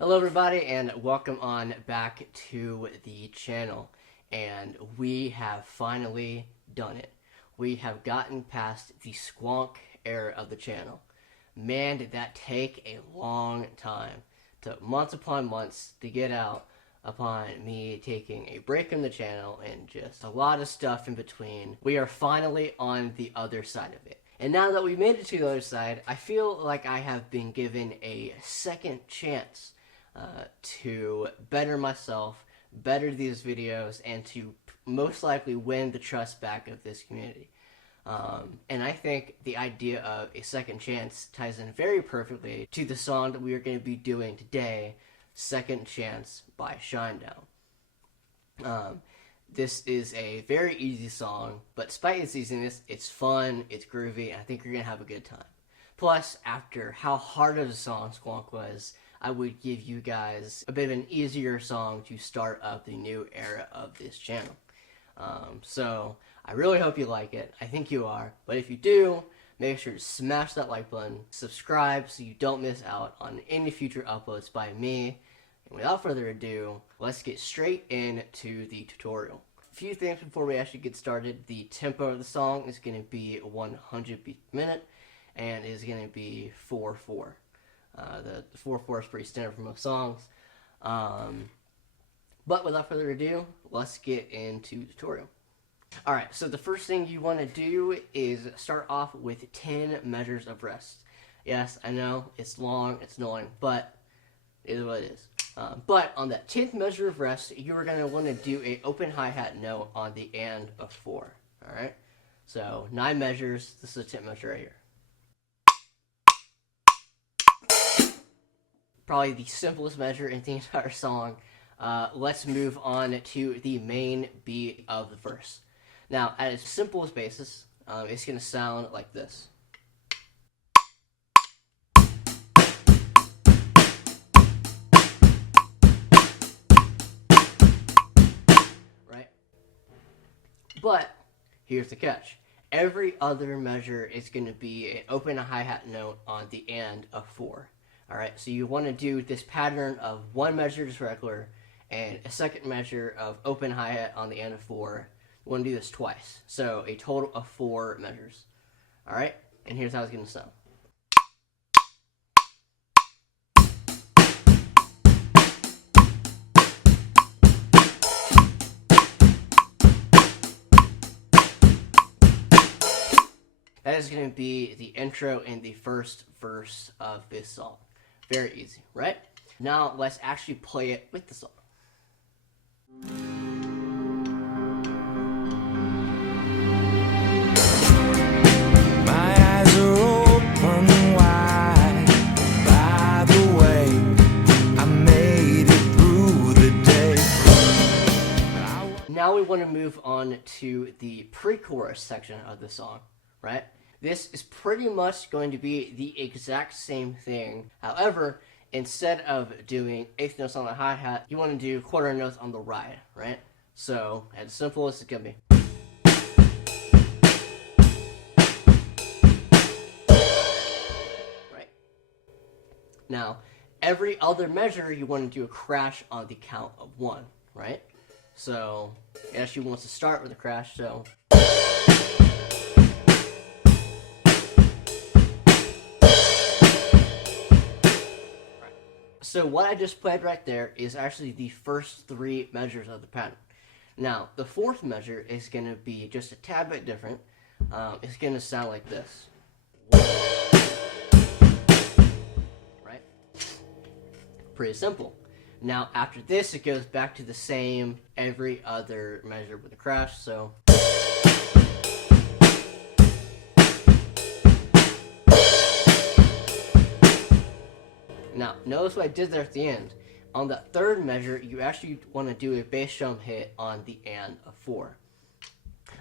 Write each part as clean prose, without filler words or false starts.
Hello everybody and welcome on back to the channel, and we have finally done it. We have gotten past the squonk era of the channel. Man, did that take a long time. Took months upon months to get out, upon me taking a break from the channel and just a lot of stuff in between. We are finally on the other side of it. And now that we've made it to the other side, I feel like I have been given a second chance to better myself, better these videos, and to most likely win the trust back of this community. And I think the idea of a second chance ties in very perfectly to the song that we are going to be doing today, Second Chance by Shinedown. This is a very easy song, but despite its easiness, it's fun, it's groovy, and I think you're going to have a good time. Plus, after how hard of a song Squonk was, I would give you guys a bit of an easier song to start up the new era of this channel. So, I really hope you like it. I think you are. But if you do, make sure to smash that like button, subscribe so you don't miss out on any future uploads by me. And without further ado, let's get straight into the tutorial. A few things before we actually get started. The tempo of the song is going to be 100 beats per minute, and is going to be 4/4. The 4/4 is pretty standard for most songs. But without further ado, let's get into the tutorial. Alright, so the first thing you want to do is start off with 10 measures of rest. Yes, I know, it's long, it's annoying, but it is what it is. But on that 10th measure of rest, you are going to want to do an open hi-hat note on the and of 4. Alright? So, 9 measures, this is the 10th measure right here. Probably the simplest measure in the entire song. Let's move on to the main beat of the verse. Now, at its simplest basis, it's going to sound like this. Right? But, here's the catch. Every other measure is going to be an open hi-hat note on the and of 4. Alright, so you want to do this pattern of one measure just regular, and a second measure of open hi-hat on the end of 4. You want to do this twice, so a total of 4 measures. Alright, and here's how it's going to sound. That is going to be the intro and the first verse of this song. Very easy, right? Now, let's actually play it with the song. My eyes are open wide. By the way, I made it through the day. Now we want to move on to the pre-chorus section of the song, right? This is pretty much going to be the exact same thing. However, instead of doing eighth notes on the hi-hat, you want to do quarter notes on the ride, right? So, as simple as it's going to be. Right. Now, every other measure, you want to do a crash on the count of 1, right? So, it actually wants to start with a crash, so... So what I just played right there is actually the first 3 measures of the pattern. Now, the 4th measure is going to be just a tad bit different. It's going to sound like this. Right? Pretty simple. Now, after this, it goes back to the same every other measure with a crash, so... Now, notice what I did there at the end. On the 3rd measure, you actually want to do a bass drum hit on the and of 4.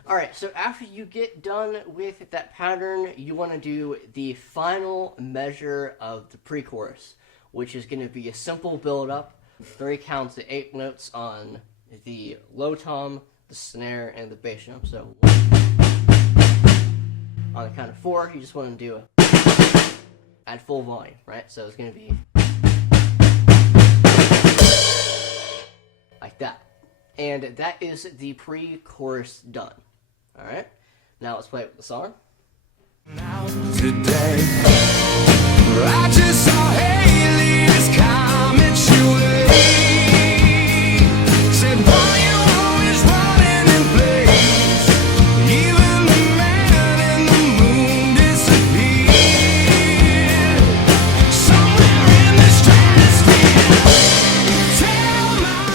Alright, so after you get done with that pattern, you want to do the final measure of the pre-chorus, which is going to be a simple build-up. 3 counts of 8 notes on the low tom, the snare, and the bass drum. So, on the count of 4, you just want to do a at full volume, right? So it's going to be like that. And that is the pre-chorus done. All right, now let's play it with the song. Today, I just saw Haley's comments your way. Said, why you always running in place? Even the man in the moon disappeared. Somewhere in the stratosphere. Tell my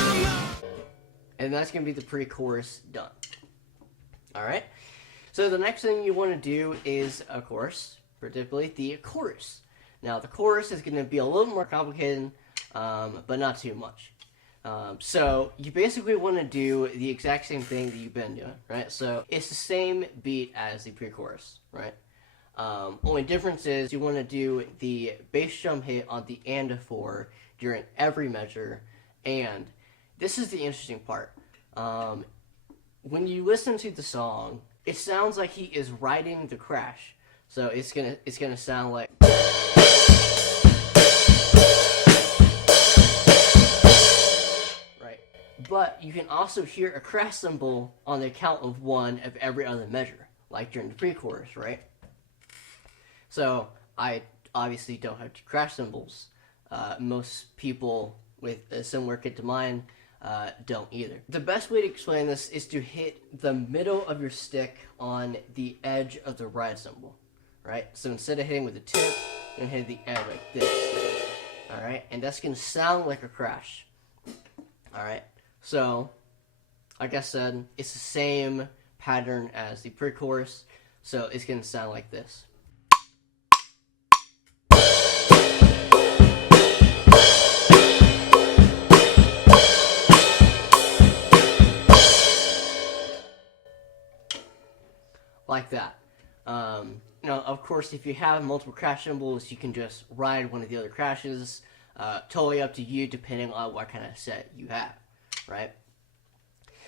And that's going to be the pre-chorus done. All right. So the next thing you want to do is, of course, predictably, the chorus. Now, the chorus is going to be a little more complicated, but not too much. So you basically want to do the exact same thing that you've been doing, right? So it's the same beat as the pre-chorus, right? Only difference is you want to do the bass drum hit on the and 4 during every measure, and this is the interesting part. When you listen to the song, it sounds like he is riding the crash. So it's gonna sound like, right. But you can also hear a crash cymbal on the count of 1 of every other measure, like during the pre-chorus, right? So I obviously don't have crash cymbals. Most people with a similar kit to mine don't either. The best way to explain this is to hit the middle of your stick on the edge of the ride cymbal, right? So instead of hitting with the tip, you're gonna hit the edge like this, all right? And that's gonna sound like a crash, all right? So, like I said, it's the same pattern as the pre-chorus, so it's gonna sound like this. Like that. You know, of course, if you have multiple crash cymbals, you can just ride one of the other crashes. Totally up to you, depending on what kind of set you have, right?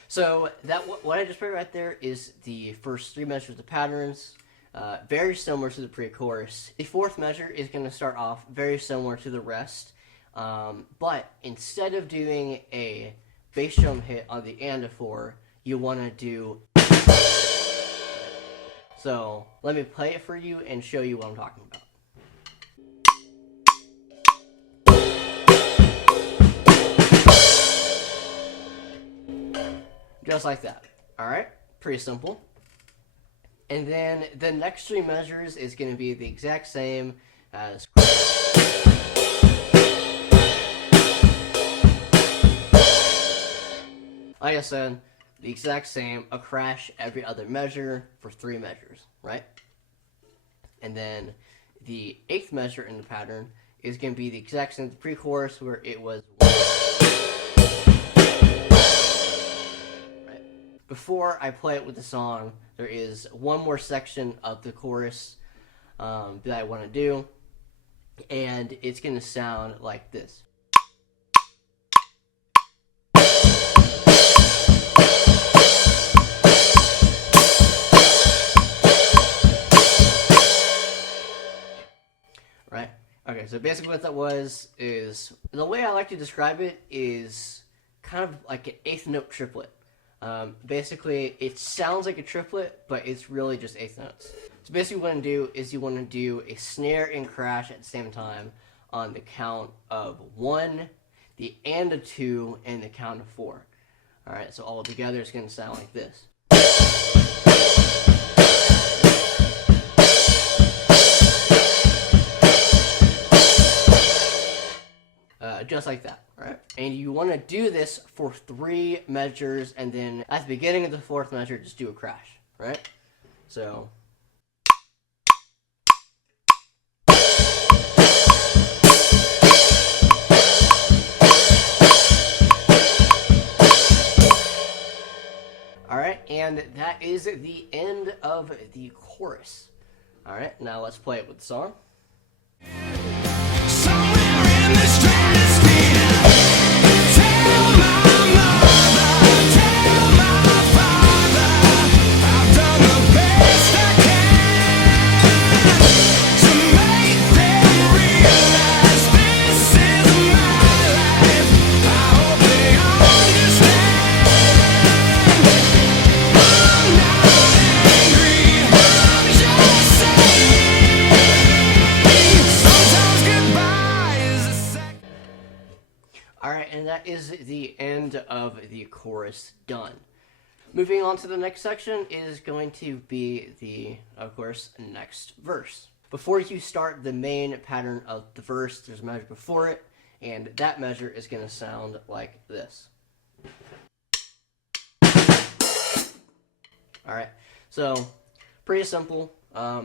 So that what I just played right there is the first 3 measures of the patterns, very similar to the pre-chorus. The 4th measure is going to start off very similar to the rest, but instead of doing a bass drum hit on the and 4, you want to do. So let me play it for you and show you what I'm talking about. Just like that. All right, pretty simple. And then the next 3 measures is going to be the exact same as. Like I said, the exact same, a crash every other measure for 3 measures, right? And then the 8th measure in the pattern is going to be the exact same as the pre-chorus, where it was 1. Right. Before I play it with the song, there is one more section of the chorus that I want to do, and it's going to sound like this. Right? Okay, so basically what that was is, the way I like to describe it is kind of like an 8th note triplet. Basically, it sounds like a triplet, but it's really just 8th notes. So basically what you want to do is you want to do a snare and crash at the same time on the count of 1, the and a 2, and the count of 4. Alright, so all together it's going to sound like this. Just like that, right? And you want to do this for 3 measures, and then at the beginning of the 4th measure, just do a crash, right? So. Alright, and that is the end of the chorus. Alright, now let's play it with the song. Somewhere in the stratosphere. Tell my mother, tell my father, I've done the best I can to make them realize this is my life. I hope they understand. and that is the end of the chorus done. Moving on to the next section is going to be the, of course, next verse. Before you start the main pattern of the verse, there's a measure before it, and that measure is going to sound like this. Alright, so pretty simple.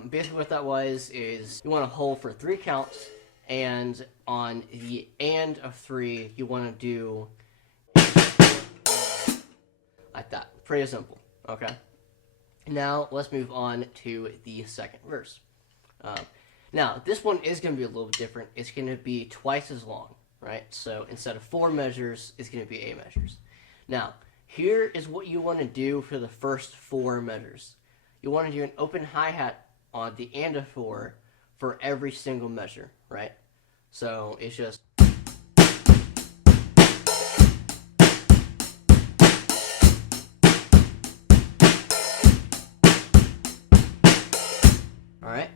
Basically what that was is you want to hold for 3 counts, and on the and of 3, you want to do like that. Pretty simple, okay? Now, let's move on to the second verse. Now, this one is going to be a little bit different. It's going to be twice as long, right? So, instead of 4 measures, it's going to be 8 measures. Now, here is what you want to do for the first 4 measures. You want to do an open hi-hat on the and of 4 for every single measure, right? So, it's just... Alright,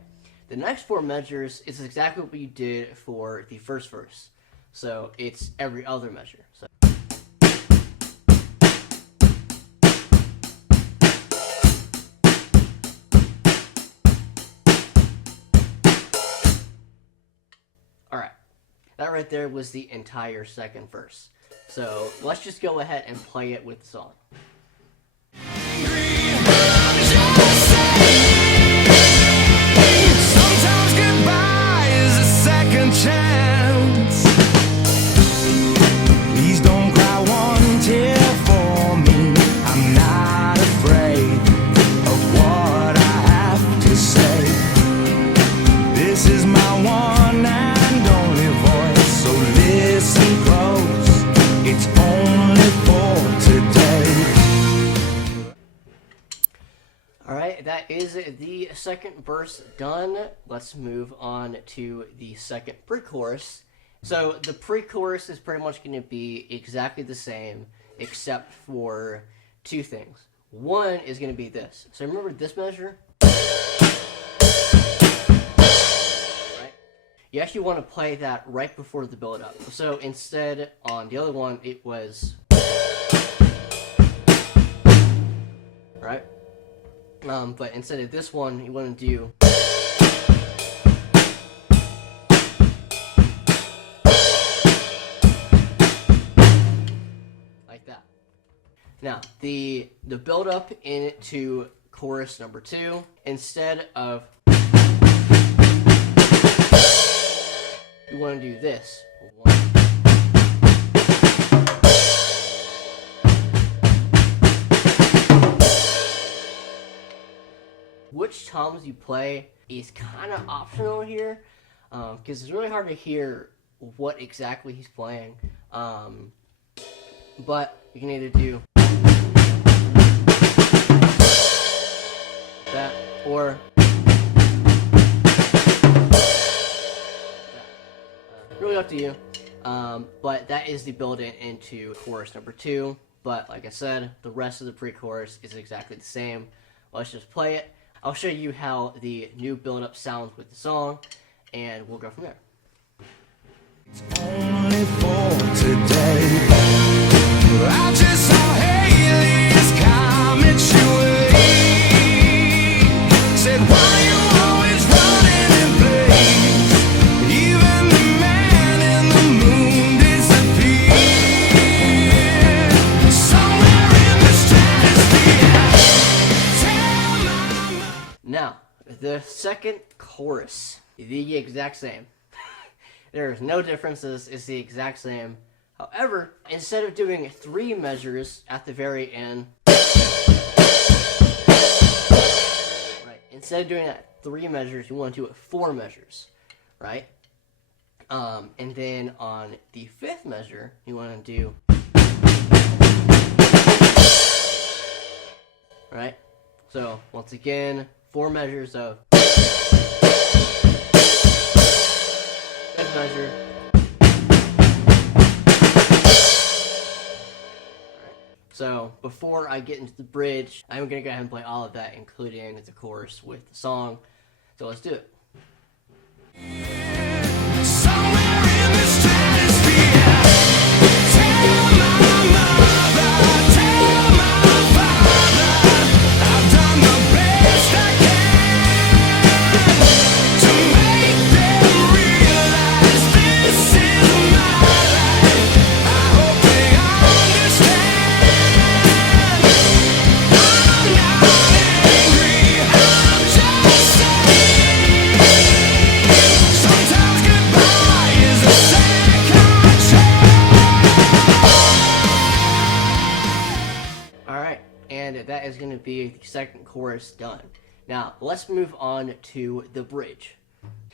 the next 4 measures is exactly what you did for the first verse. So it's every other measure. So alright, that right there was the entire second verse. So let's just go ahead and play it with the song. Chance. Please don't cry one tear for me. I'm not afraid of what I have to say. This is my one and only voice, so listen close. It's only for today. Alright, that is the second verse done. Let's move on to the second pre-chorus. So the pre-chorus is pretty much going to be exactly the same, except for 2 things. One is going to be this. So remember this measure? Right? You actually want to play that right before the build-up. So instead, on the other one, it was... Right? But instead of this one, you want to do... like that. Now, the build-up into chorus number 2, instead of... you want to do this. 1. Which toms you play is kind of optional here, because it's really hard to hear what exactly he's playing. But you can either do that or that. Really up to you. But that is the build-in into chorus number 2. But like I said, the rest of the pre-chorus is exactly the same. Let's just play it. I'll show you how the new build-up sounds with the song, and we'll go from there. It's only for today. I just saw Haley's comments your way. Said, why you always running in place? Even the man in the moon disappeared. Somewhere in the stratosphere. Now, the second chorus, the exact same. There's no differences, it's the exact same. However, instead of doing 3 measures at the very end, right, instead of doing that 3 measures, you want to do it 4 measures, right? And then on the 5th measure, you want to do, right? So, once again, 4 measures of 5th measure. So, before I get into the bridge, I'm going to go ahead and play all of that, including the chorus with the song. So let's do it. Somewhere in the stratosphere. going to be the second chorus done. Now, let's move on to the bridge.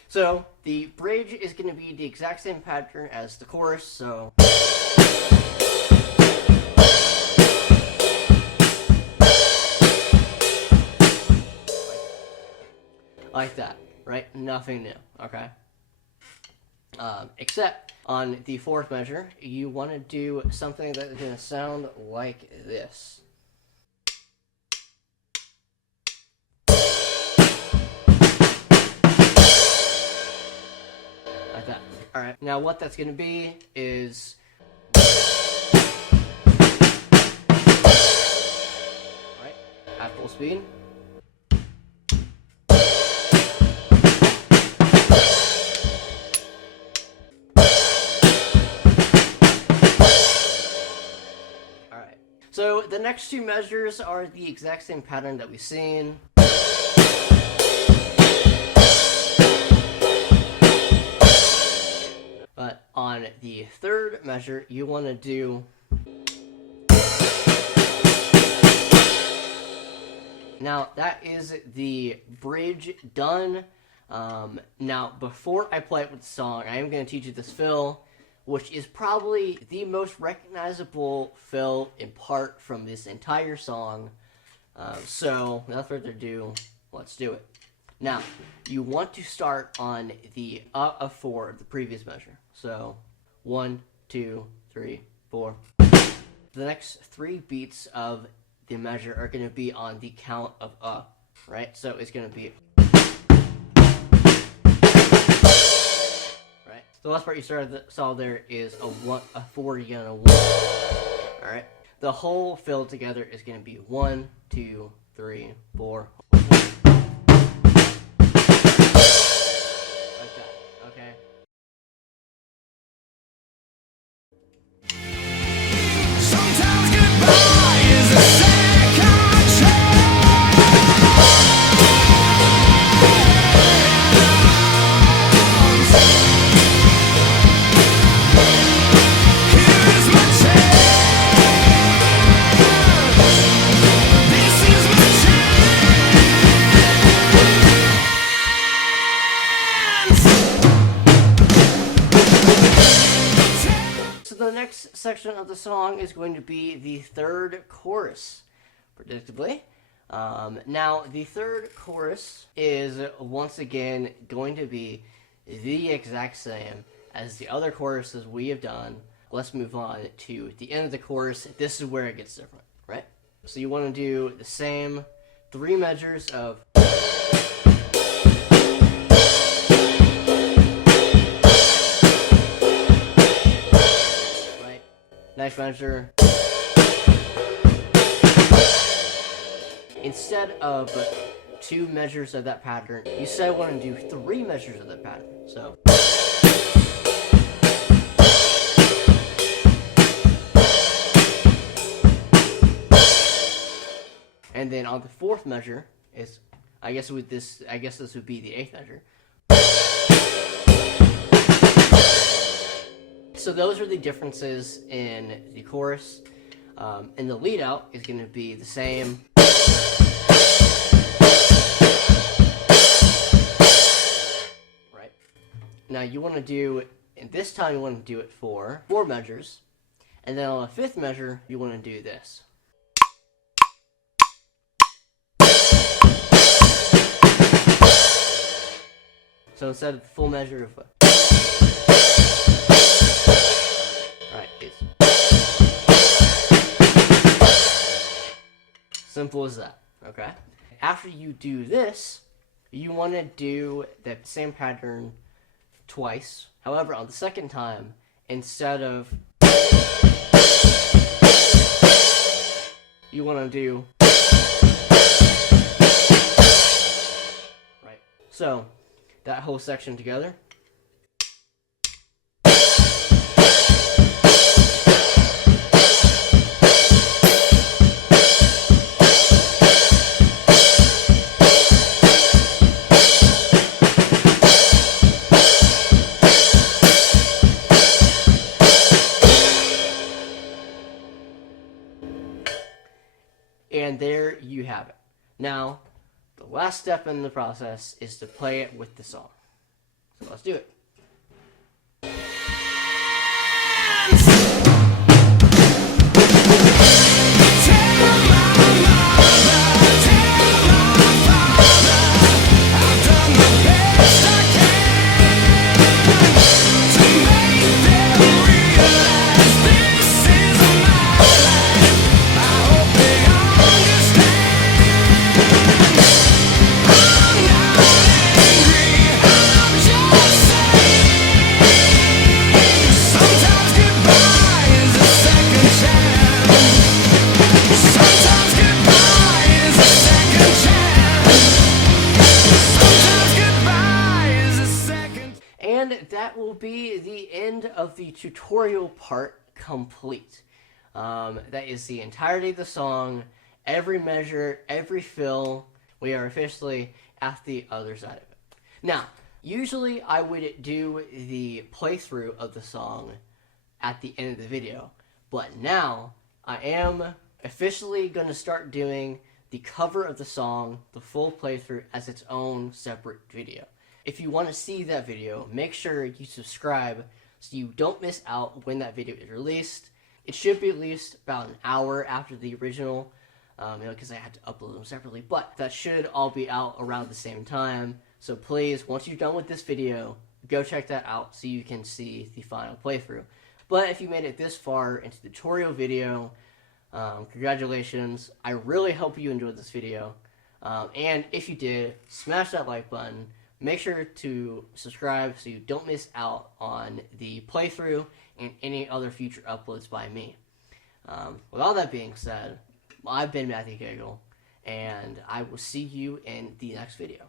So, the bridge is going to be the exact same pattern as the chorus, so... like that, right? Nothing new, okay? Except on the fourth measure, you want to do something that is going to sound like this. Like that. Alright, now what that's going to be is... Alright, at full speed. So the next two measures are the exact same pattern that we've seen. But on the third measure, you want to do... Now, that is the bridge done. Now, before I play it with the song, I am going to teach you this fill, which is probably the most recognizable fill in part from this entire song. So, without further ado, let's do it. Now, you want to start on the of 4 of the previous measure. So, 1, 2, 3, 4. The next 3 beats of the measure are going to be on the count of right? So, it's going to be... The last part you saw there is a 4 and a 1. Alright? The whole fill together is going to be 1, 2, 3, 4. Like that. Okay? Sometimes goodbye is a second chance. Here's my chance. This is my chance. So the next section of the song is going to be the third chorus, predictably. Now, the third chorus is, once again, going to be the exact same as the other choruses we have done. Let's move on to the end of the chorus. This is where it gets different, right? So you want to do the same 3 measures of... Right? Next measure. Instead of 2 measures of that pattern, you said want to do 3 measures of that pattern. So... And then on the 4th measure is, I guess this would be the 8th measure. So those are the differences in the chorus. And the lead out is going to be the same. Right. Now you want to do, and this time you want to do it for 4 measures. And then on the 5th measure, you want to do this. So instead of the full measure of... Alright, it's... Simple as that, okay? After you do this, you want to do that same pattern twice. However, on the second time, instead of... You want to do... Right, so... that whole section together. And there you have it. Now, the last step in the process is to play it with the song. So let's do it. And that will be the end of the tutorial part complete. That is the entirety of the song, every measure, every fill. We are officially at the other side of it. Now, usually I would do the playthrough of the song at the end of the video, but now I am officially going to start doing the cover of the song, the full playthrough, as its own separate video. If you want to see that video, make sure you subscribe so you don't miss out when that video is released. It should be released about an hour after the original, because I had to upload them separately, but that should all be out around the same time. So please, once you're done with this video, go check that out so you can see the final playthrough. But if you made it this far into the tutorial video, congratulations. I really hope you enjoyed this video. And if you did, smash that like button. Make sure to subscribe so you don't miss out on the playthrough and any other future uploads by me. With all that being said, I've been Matthew Cagle, and I will see you in the next video.